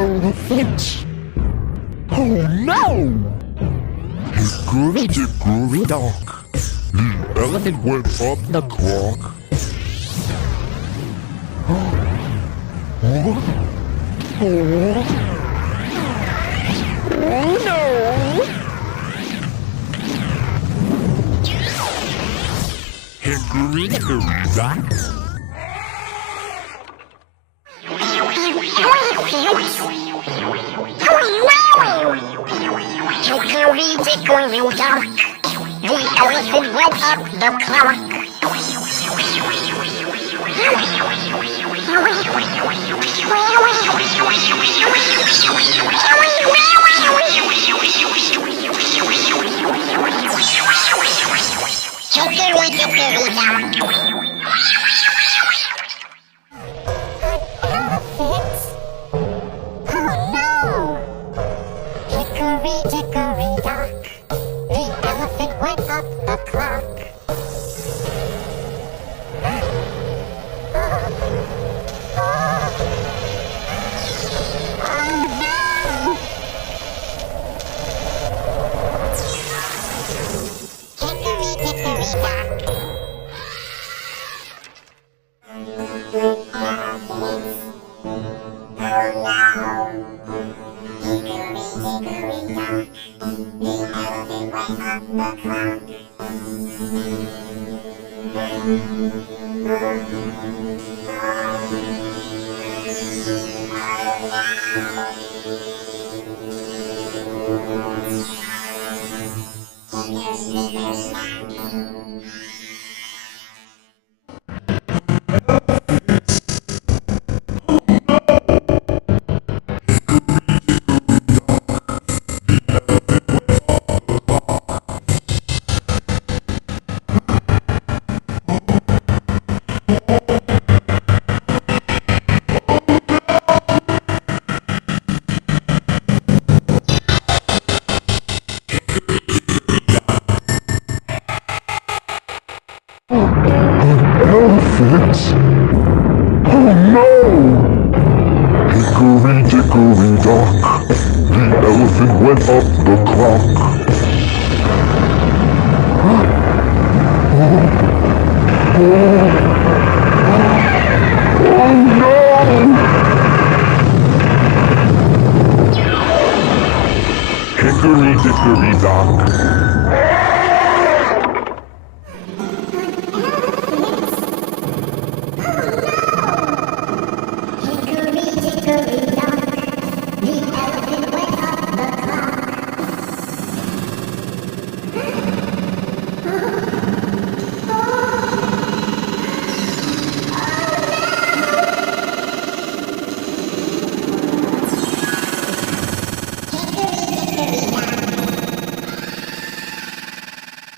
elephant. Oh no! Hickory dickory dock. The elephant went up the clock. Oh no! Hickory dickory dock. Hickory dickory dock. The elephant went up the clock. Hickory dickory dock. Hickory dickory dock. The elephant went up the clock. Hickory dickory dock. Elephant? Oh no! Hickory dickory dock. The elephant went up the clock. Oh no! Hickory dickory dock. The elephant went up the clock.